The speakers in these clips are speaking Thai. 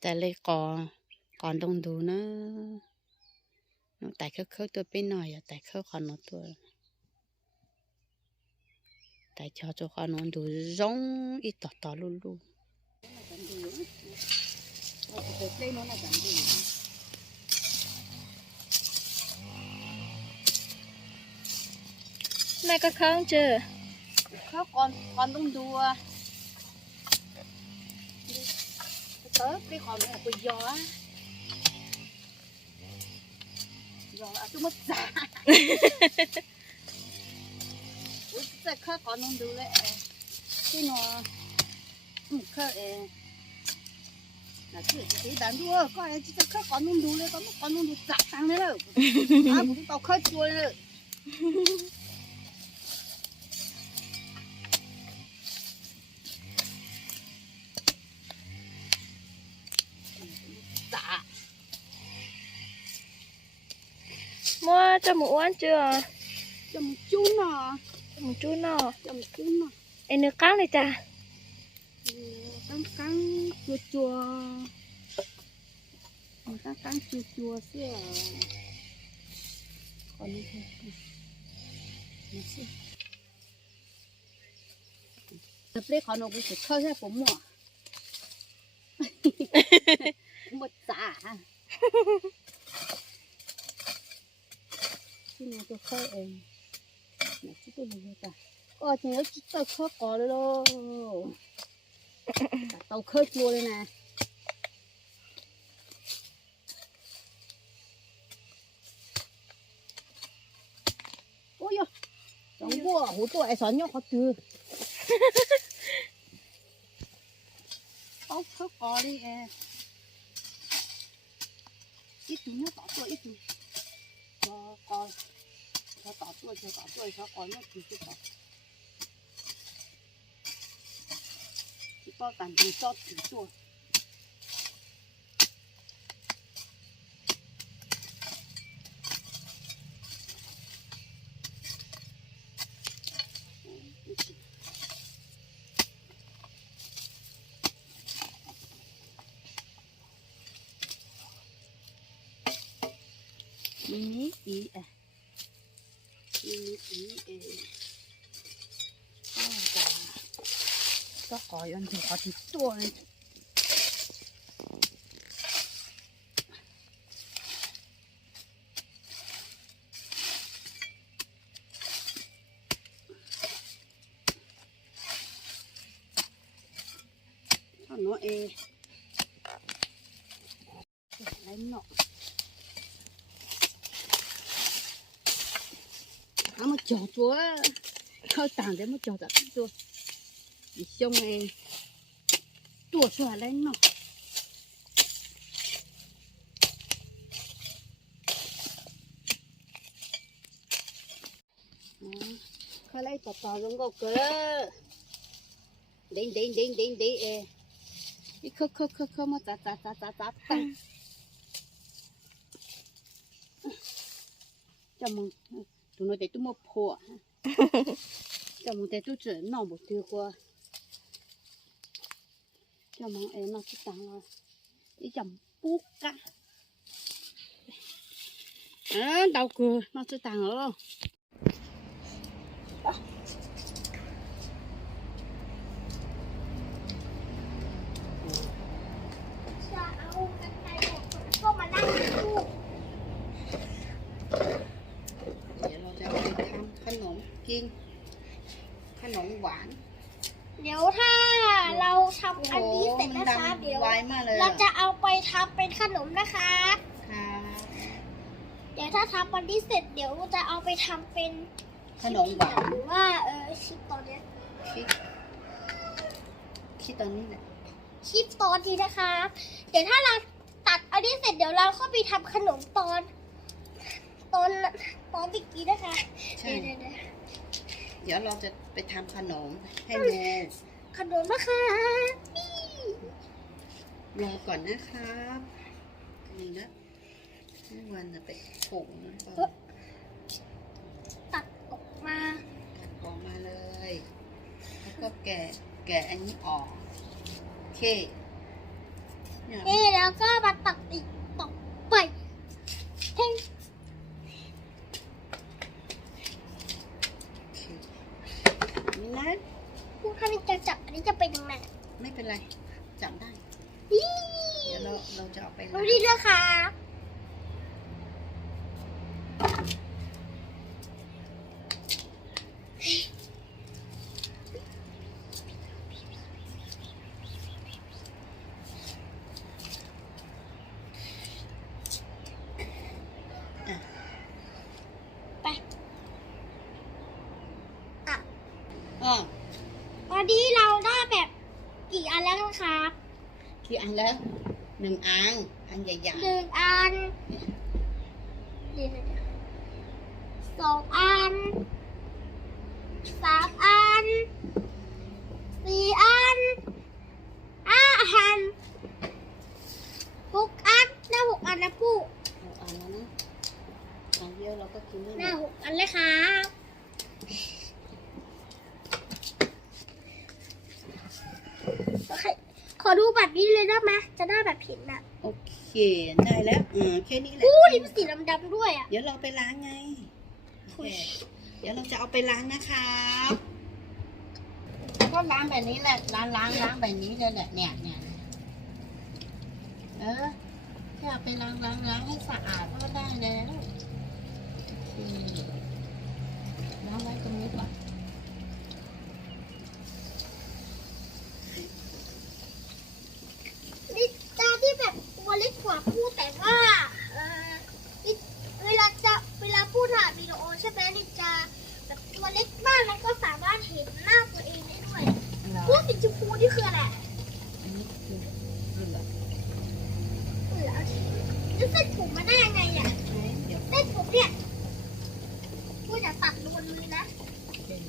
แต่เลยก่อนก่อนต้องดูนะน้องแต่เคอะๆตัวไปหน่อยอะแต่เคอะขอนนตัว แต่ชอจะขอนนดูร้องอีต่อต่อลุ่ลุ่แม่ก็ค้างเจอเขาก่อนก่อนต้องดูอะ เต๋อไปขอเนี่ยกูยออะยออะตัวมันจ่าอุ้ยจะเข้าก่อนต้องดูเลยเอที่นอนอื cho một uống chưa? Cho một chút nọ cho một chút nọ cho một chút nọ em nước cắn này cha cắn cắn chua chua. Mình cắn cắn chua chua xí à còn đi thôi mình xí tập lấy khó nó cũng sẽ cho ra cũng mỏ một giả จูนอ 这么久呢？ ไอเนื้อก้างเลยจ้ะ 嗯，刚刚做做，我刚刚做做是，好你看，没事。这不好弄不是烤下不么？么炸？现在都烤哎，那这都没有炸。哦，现在知道烤搞了喽。tàu khơi chua đây nè ôi yo chẳng qua hủ tôi ai sợ nhóc họ chưa tao khơi cò đi e ชอกอยชอตอบด้วยชอตอบด้วยชอก่อนไม่ถึงชอตอบชอตอบตันถึงชอถึงตัว ดตัวเลยท่ chỗ chúa hơi tàn để mà chỗ giặt chúa xong này chúa chúa lên nó khai lấy tọt tọt giống gốc cơ. Đinh đinh đinh đinh đinh ê. Đi khơ khơ khơ khơ mà tạt tạt tạt tạt tạt tạt ừ. chào mừng tụi nó để tụi mua phô cho một để tụi chơi nó một tiêu qua cho mong em nó chút tăng rồi đi chồng bút cả à, đau cửa nó chút tăng rồi Thank. นมกินขนมหวาน เดี๋ยวถ้าเราทำอันนี้เสร็จมันะคะดำเดี๋ยวไวมากเลยเราจะเอาไปทำเป็นขนมนะคะค่ะเดี๋ยวถ้าทำอันนี้เสร็จเดี๋ยวจะเอาไปทำเป็นขนมหวานหรือว่าเออชิปตอนเนี้ยคิดคิดตอนนี้แหละชิปตอนนี้นะคะ เดี๋ยวถ้าเราตัดอันนี้เสร็จเดี๋ยวเราเข้าไปทำขนมตอน ตอนตอนเมื่อกี้นะคะใช่เดี๋ยวเดี๋ยว เดี๋ยวเราจะไปทำขนมให้ดู ขนมนะคะรอก่อนนะครับนี่นะให้วันจะไปผงนะตัดออกมาตัดออกมาเลย แล้วก็แกะแกะอันนี้ออก โอเค นี่แล้วก็ต่อไปเท่ง นี่นะ ผู้ท่านจะจับอันนี้จะเป็นยังไง ไม่เป็นไรจับได้ นี่ เดี๋ยวเราเราจะเอาไป ดู ล้าง นี่ด้วยค่ะ ไปอะ อ๋อตอนนี้เราได้แบบกี่อันแล้วนะคะกี่อันแล้วหนึ่งอันอันใหญ่หนึ่งอันเดี๋ยวๆสองอันสามอันสี่อันห้าอันหกอันหน้าหกอันนะปู่ๆเอาอันแล้วนะอันเดียวเราก็กินไม่หหมน้าดหกอันเลยครับโอเคข อดูบัตรนี้เลยได้ไหมจะได้แบบเห็นนะโอเค ได้แล้วอืมแค่นี้แหละอู้นี่เป็นสีดำๆด้วยอะ เดี๋ยวเราไปล้างไงโอเคเดี๋ยวเราจะเอาไปล้างนะครับก็ล้างแบบนี้แหละ ล้างล้างล้างแบบนี้เลยแหละเนี่ยเนี่ยเออแค่เอาไปล้างล้างล้างให้สะอาดก็ได้แล้วโอเคล้างไว้ตรงนี้ก่อนนี่ตาที่แบบตัวเล็กกว่า พูดแต่ว่าเออนี่เวลาจะเวลาพูดถ่ายวิดีโอใช่ไหมนี่จะแบบตัวเล็กมากแล้วก็สามารถเห็นหน้าตัวเองได้ด้วยเราพวกสีชมพูนี่คืออะไร อันนี้คือเกลือ เออเอาทีแล้วเส้นผมมาได้ยังไงอะ เดี๋ยว เส้นผมเนี่ยพูดอย่าตัดโดนมือนะ เป็น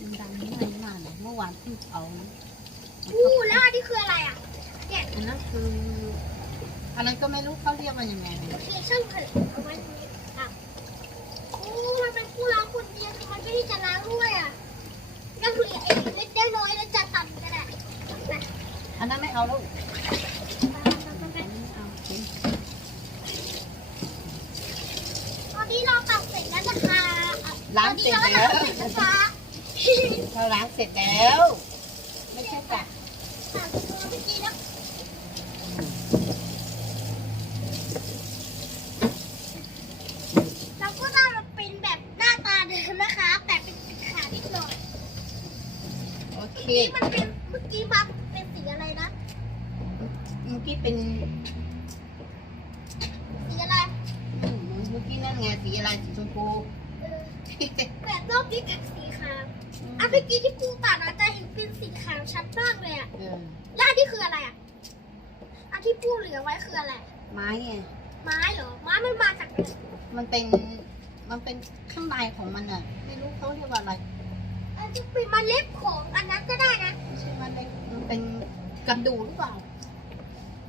มันดำไม่นานมากเลยเมื่อวานเพิ่งเอานะ อู้แล้วอันนี้คืออะไรอะ อันนั้นคือ อะไรก็ไม่รู้เขาเรียกมันยังไงโอเคช่างเถอะเอาไว้ตรงนี้อะอู้มันเป็นผู้ล้างคนเดียวทำไมไม่ได้จะล้างด้วยอะก็คือไอ้เล็กๆน้อยๆแล้วจะตัดก็ได้อันนั้นไม่เอาแล้วตอนนี้เราตัดเสร็จแล้วนะคะล้างเสร็จแล้วเราก็ตัดเสร็จนะคะเราล้างเสร็จแล้ว ไม่ใช่ตัด ตัดตัวเมื่อกี้นะเราก็ได้มาเป็นแบบหน้าตาเดิมนะคะ แต่เป็นสีขาวนิดหน่อย โอ เคนี่มันเป็นเมื่อกี้มาเป็นสีอะไรนะ เมื่อกี้เป็นสีอะไรอืมเมื่อกี้นั่นไงสีอะไรสีชมพูเออแบบรอบนี้เป็นสีขาวอะเมื่อกี้ที่ปูตัดอาจจะเห็นเป็นสีขาวชัดมากเลยอะเออแล้วอันนี้คืออะไรอะอันที่ปูเหลือไว้คืออะไร ไม้ไงไม้เหรอ ไม้มันมาจากไหนมันเป็นมันเป็นข้างในของมันอะ ไม่รู้เขาเรียกว่าอะไร อาจจะเป็นเมล็ดของอันนั้นก็ได้นะไม่ใช่มันเป็นมันเป็นกระดูกหรือเปล่า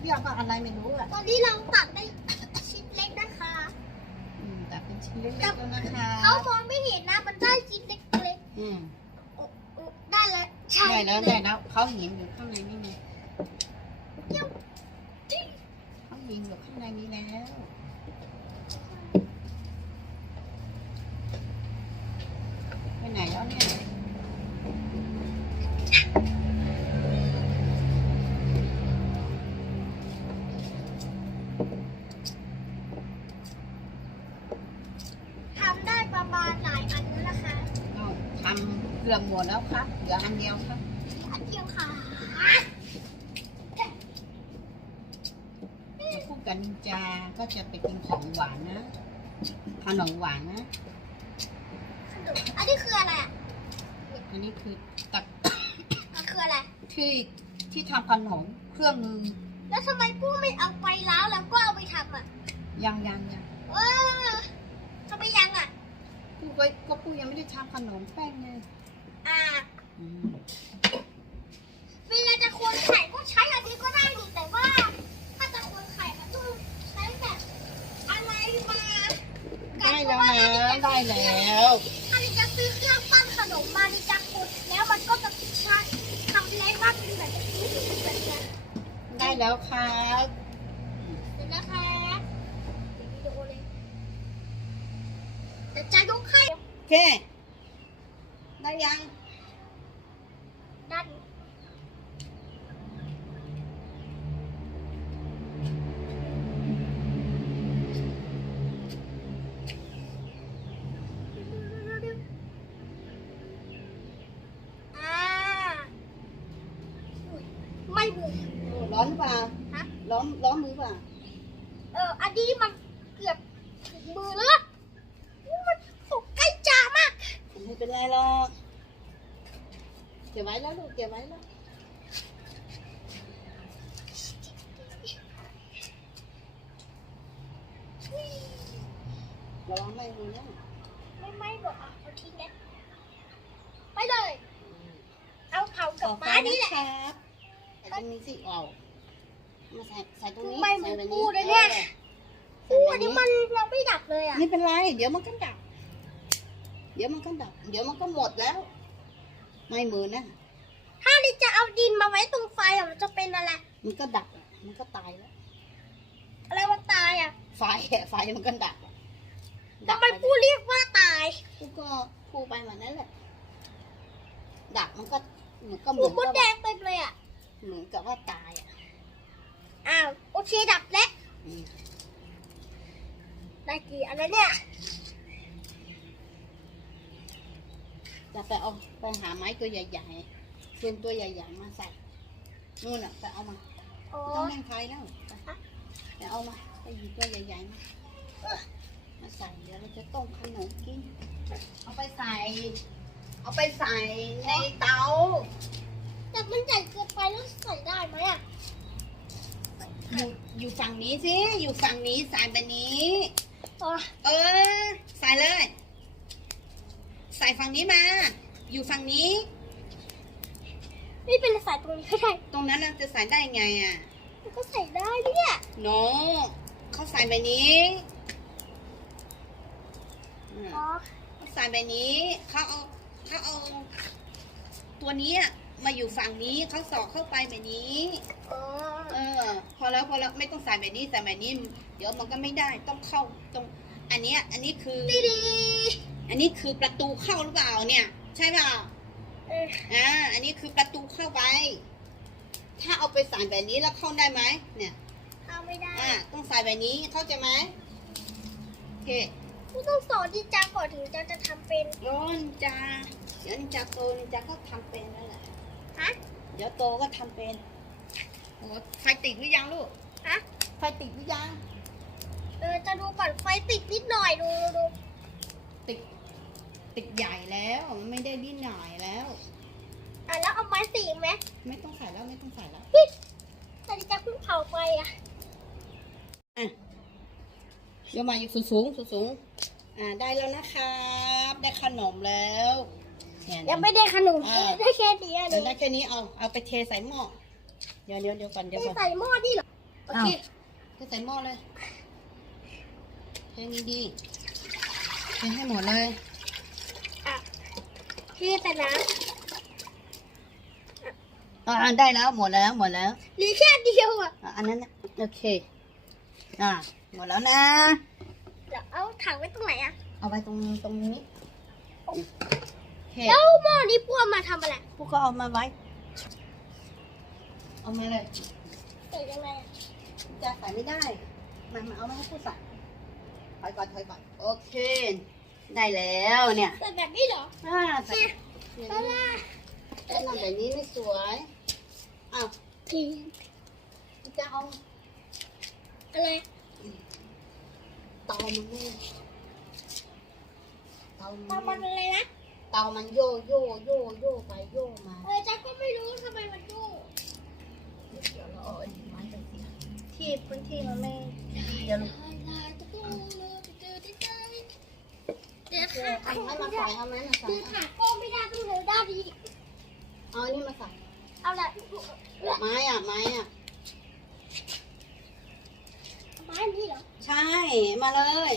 เรียกว่าอะไรไม่รู้อะตอนนี้เราตัดได้ชิ้นเล็กนะคะอืมแต่เป็นชิ้นเล็กๆแล้วนะคะเขามองไม่เห็นนะมันได้ชิ้นเล็กอืมๆโอ้โอ้ได้แล้วใช่ได้แล้วได้แล้วเขาเห็นอยู่ข้างในนี่ไงำเกือบหมดแล้วครับเหลืออันเดียวครับอันเดียวค่ะเดี๋ยวพูดกันนินจาก็จะไปกินของหวานนะขนมหวานนะขนมอันนี้คืออะไรอะอันนี้คือตักมันคืออะไร ที่ที่ทำขนมเครื่องมือ แล้วทำไมปูไม่เอาไปล้างแล้วก็เอาไปทำอะ ยังยังยังเออทำไมยังอะปูก็ก็ปูยังไม่ได้ทำขนมแป้งไง อ่าอืมเวลาจะคนไข่ก็ใช้อันนี้ก็ได้นี่แต่ว่า ถ้าจะคนไข่ก็ต้องใช้แบบอะไรมาได้แล้วนะได้แล้วถ้าดิจะซื้อเครื่องปั้นขนมมาดิจะคนแล้วมันก็จะใช้ทำแรงมากเป็นแบบนี้แบบนี้นแล้วครับเสร็จแล้วครับปิดวิดีโอเลยเดี๋ยวจะยกให้โอเค ได้ยัง ด้าน อ่าอุ๊ยไม่บุก ร้อนหรือเปล่า ฮะ ร้อนร้อนมือเปล่า เออ อันนี้มันเกือบถึงมือแล้วอุ๊ยมันสุกใกล้จามาก ไม่ เป็นไรหรอกเก็บไว้แล้วลูกเก็บไว้แล้วระวังไม่มือนะไม่ไม่บอกอะเอาทิ้งเลยไปเลย เอาเผากับม้านี่แหละครับแต่ตรงนี้สิเอามาใส่ใส่ตรงนี้ทำไมใส่มันแบบพูดเลยเนี่ยอออู้ใส่อันแบบนี้มันยังไม่ดับเลยอะไม่เป็นไร เดี๋ยวมันก็ดับ เดี๋ยวมันก็ดับ เดี๋ยวมันก็หมดแล้ว ไม่มือนะ ถ้านี่จะเอาดินมาไว้ตรงไฟอะมันจะเป็นอะไร มันก็ดับอะมันก็ตายแล้ว อะไรว่าตายอะ ไฟอะไฟมันก็ดับอะดัทำบไมปูเรียกว่าตายกูก็พูไปเหมือนนั้นแหละ ดับมันก็มันก็เหปูมือนมดกับแดงเต็มเลยอะ เหมือนกับว่าตายอะอ้าวโอเคดับแล้วอืมได้กี่อันแล้วเนี่ย จะไปเอาไปหาไม้ตัวใหญ่ๆเฟืองตัวใหญ่ๆมาใส่นู่นอะไปเอามาอ๋อไม่ต้องแม่งไฟแล้วไปไปเอามาไปหยิบตัวใหญ่ๆมามาใส่เดี๋ยวเราจะต้มขนมกิน เอาไปใส่ เอาไปใส่ในเตาแต่มันใหญ่เกินไปแล้วใส่ได้ไหมอะอยู่อยู่ฝั่งนี้สิ อยู่ฝั่งนี้ใส่แบบนี้อ๋อเออ ใส่เลย ใส่ฝั่งนี้มา อยู่ฝั่งนี้ ไม่เป็นไรใส่ตรงนี้ก็ได้ตรงนั้นน่ะจะใส่ได้ไงอะมันก็ใส่ได้เนี่ยโนเขาใส่แบบนี้อืมอ๋อเขาใส่แบบนี้เขาเอาเขาเอา ตัวนี้อะมาอยู่ฝั่งนี้เขาสอกเข้าไปแบบนี้อ๋อเออ พอแล้วพอแล้วไม่ต้องใส่แบบนี้ใส่แบบนี้ เดี๋ยวมันก็ไม่ได้ต้องเข้าตรง อันเนี้ยอันนี้คือ ดีดี อันนี้คือประตูเข้าหรือเปล่าเนี่ย ใช่เปล่าเอออ่า อันนี้คือประตูเข้าไป ถ้าเอาไปใส่แบบนี้แล้วเข้าได้ไหมเนี่ยเอาไม่ได้ อ่า ต้องใส่แบบนี้เข้าใจไหมโอเคกูต้องสอนดีจังก่อนถึงจะจะทำเป็นโยนจาเดี๋ยวนินจาโตนินจาก็ทำเป็นแล้วแหละ ฮะ เดี๋ยวโตก็ทำเป็นโอ้ไฟติดหรือยังลูก ฮะ ไฟติดหรือยัง เออ จะดูก่อนไฟติดนิดหน่อยดูดูดูติด ติดใหญ่แล้วมันไม่ได้ดิ้นหน่อยแล้ว อะแล้วเอาไม้สีไหมไม่ต้องใส่แล้วไม่ต้องใส่แล้วแต่ดิจะเพิ่งเผาไปอะเดี๋ยวมาอยู่สูงสูงสูงสูงอ่าได้แล้วนะครับ ได้ขนมแล้วเนี่ยยังไม่ได้ขนมอ่าได้แค่นี้อันเดี๋ยวได้นี้แค่นี้เอาเอาไปเทใส่หม้อเดี๋ยวเดี๋ยวเดี๋ยวก่อนเดี๋ยวไม่ก่อนใส่หม้อนี่เหรอโอเคเทใส่หม้อเลยเทนี้ดีเทให้หมดเลยอะ ที่แต่น้อ่าได้แล้วหมดแล้วหมดแล้วำมีแค่เดียวอะอะอันนั้นนะโอเค อ่าหมดแล้วนะ เดี๋ยวเอาถังไว้ตรงไหนอะเอาไว้ตรงตรงนี้โอเคแล้วหม้อนี้พวกมาทำอะไรพวกก็เอามาไว้ เอามาเลยใส่ยังไงอะจะใส่ไม่ได้ มามาเอามาให้ผู้ใส่ถอยก่อนถอยก่อน โอเค ได้แล้วเนี่ยใส่แบบนี้เหรออ่าใส่ก็ล่ะแต่ทำแบบนี้ไม่สวยอ้าวทีจะเอาอะไรเตามันไม่เตาทำมันอะไรนะเตามันโยโย่โย่โย่ไปโย่มาเออจ๊ะก็ไม่รู้ทำไมมันดูเดี๋ยวเราเอาอันนี้ไม้ไปสิที่พื้นที่มันไม่เดี๋ยวลูก เดี๋ยวเดี๋ยวค่ะเอาไม้มาใส่เอาไม้มาใส่คือขาก็ไม่ได้ต้องเร็วด้านนี้เอาอันนี้มาใส่เอาละไม้อะไม้อะไม้นี่เหรอใช่มาเลย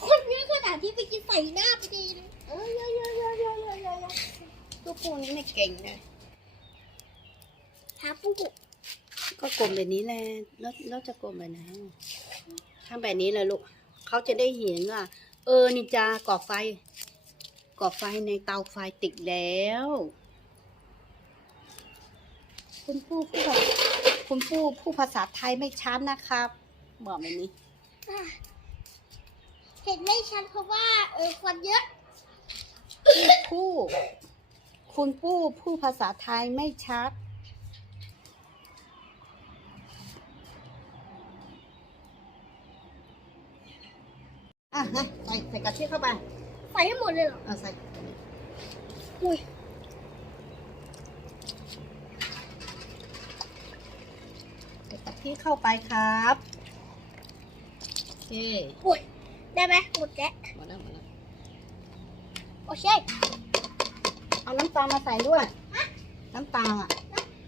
คนนี้ขนาดที่ไปกินใส่หน้าไปดีเลยเอ้ยเยอะเยอะเยอะเยอะเยอะเยอะเยอะลูกปูนี่ไม่เก่งเลยหาปุ๊บก็กลมแบบนี้แหละแล้วแล้วจะกลมแบบไหนทำแบบนี้เลยลูกเขาจะได้เห็นว่า เออนินจาก่อไฟ ก่อไฟในเตาไฟติดแล้ว คุณปู่ผู้แบบคุณปู่ผู้ภาษาไทยไม่ชัดนะครับบอกแบบนี้อะเห็นไม่ชัดเพราะว่า เออควันเยอะผู้ คุณปู่ผู้ภาษาไทยไม่ชัด อะนะใส่ใส่กระเทียมเข้าไปใส่ให้หมดเลยเหรอ เอาใส่อุ้ยใส่กะทิเข้าไปครับโอเคอุ้ยได้ไหมหมดแล้วหมดแล้วหมดแล้วโอเคเอาน้ำตาลมาใส่ด้วยน้ำตาลอะ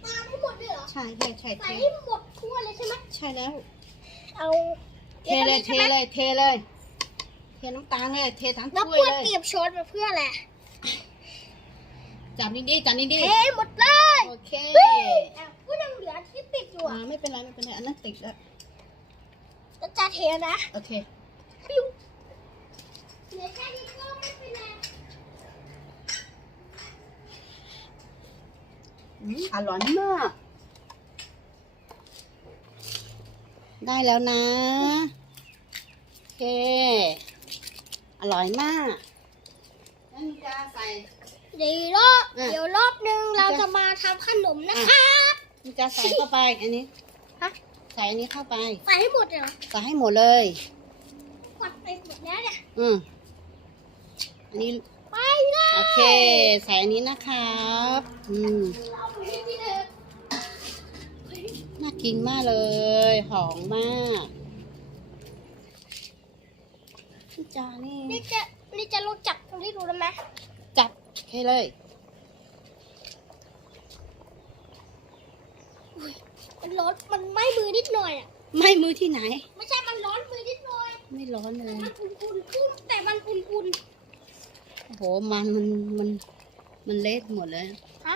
ตามให้หมดเลยเหรอ ใช่ใช่ใช่เทใส่ให้หมดทั่วเลยใช่ไหมใช่แล้วเอาเทเลยเทเลยเทเลย เทน้ำตาลเลยเททั้งแล้วถ้วยเพื่อเลย เก็บช้อนมาเพื่ออะไรจับดีๆจับดีเทหมดเลยๆโอเคอะพูดยังเหลือที่ติดอยู่อ่าอะไม่เป็นไรไม่เป็นไรอันนั้นติดแล้วแล้วจะเทนะโอเค ปิ้วเหลือแค่นี้ก็ไม่เป็นไรอืมอร่อยมาก ได้แล้วนะ โอเค อร่อยมากแล้วมีจะใส่ เดี๋ยวรอบอะ เดี๋ยวรอบนึงเราจะมาทำขนมนะคะ มีจะใส่เข้าไป อันนี้ฮะ ใส่อันนี้เข้าไป ใส่ให้หมดเลยเหรอใส่ให้หมดเลย กดไปหมดแล้วเนี่ยอืมอันนี้ไปเลยโอเค ใส่อันนี้นะครับ อืมเราไปที่เดิมน่ากินมากเลย หอมมาก พี่จานี่นี่จะนี่จะรู้จักตรงที่ดูได้ไหมจับโอเคเลยมันร้อนมันไหม้มือนิดหน่อยอะไม่มือที่ไหน ไม่ใช่มันร้อนมือนิดหน่อยไม่ร้อนเลยมันอุ่นๆขึ้นแต่มันอุ่นโอ้โหมันมันมันมันเละหมดเลยๆฮะ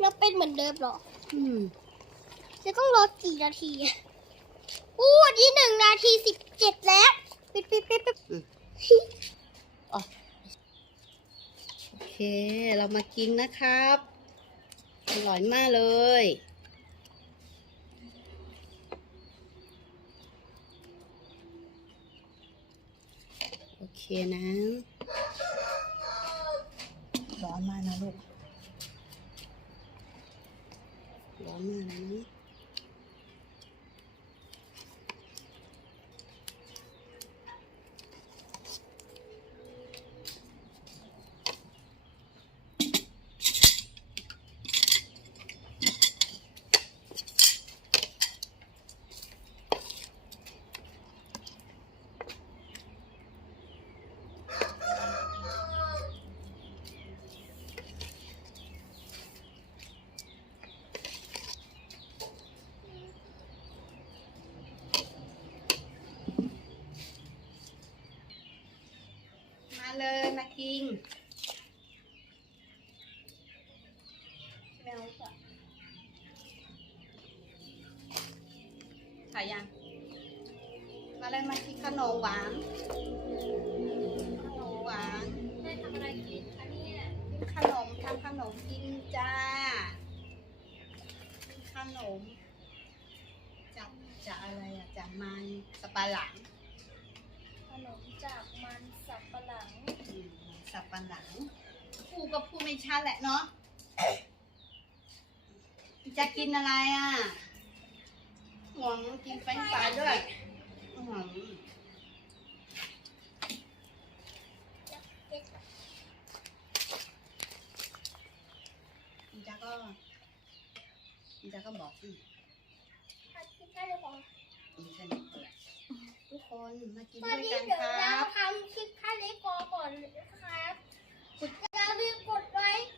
แล้วเป็นเหมือนเดิมเหรอ อืมจะต้องรอกี่นาทีอะอู้อันนี้หนึ่งนาทีสิบเจ็ดแล้ว ปิดปิดปิดปิดอ๋อโอเค เรามากินนะครับ อร่อยมากเลยโอเคนะร้อนมากนะลูกร้อนมากนะ เลยมากินแมวก่อนถ่ายยังมาเลยมากินขนมหวานขนมหวานได้ทำอะไรกินอันนี้ขนมทำขนมกินจ้าขนมจากจากอะไรอะจากมันสปาหลัง สับปะหลังพูดก็พูดไม่ชัดแหละเนาะจะกินอะไรอะหวงกินแฟรนช์ฟรายด้วยอื้อหืออีจ้าก็อีจ้าก็บอกสิอีฉันแหละ ทุกคนมากินตอนด้วยนี้กันเดี๋ยวครัเราบ ทำคลิปท่าเล็กกอก่อนนะครับอย่าลืมกดไลค์